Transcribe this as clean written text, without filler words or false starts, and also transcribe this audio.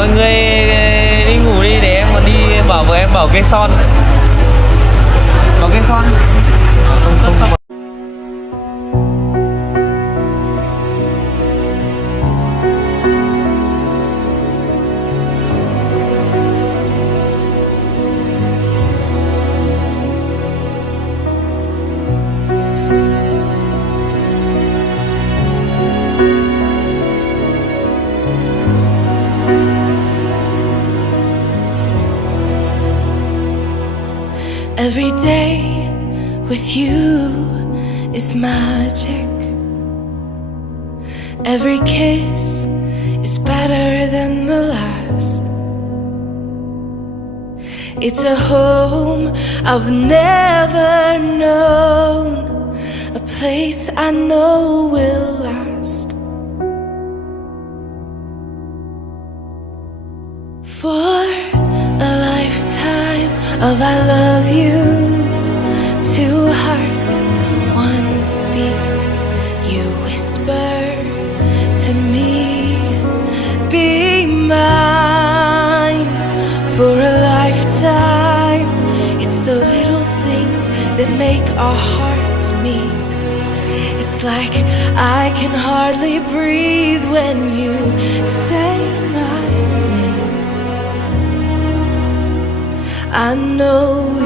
Mọi người đi ngủ đi để em còn đi bảo vợ em bảo cây son. Bảo cây son. Không không. Every day with you is magic. Every kiss is better than the last. It's a home I've never known, a place I know will last. For a lifetime of I love yous, two hearts, one beat. You whisper to me, be mine. For a lifetime, it's the little things that make our hearts meet. It's like I can hardly breathe when you say my name. I know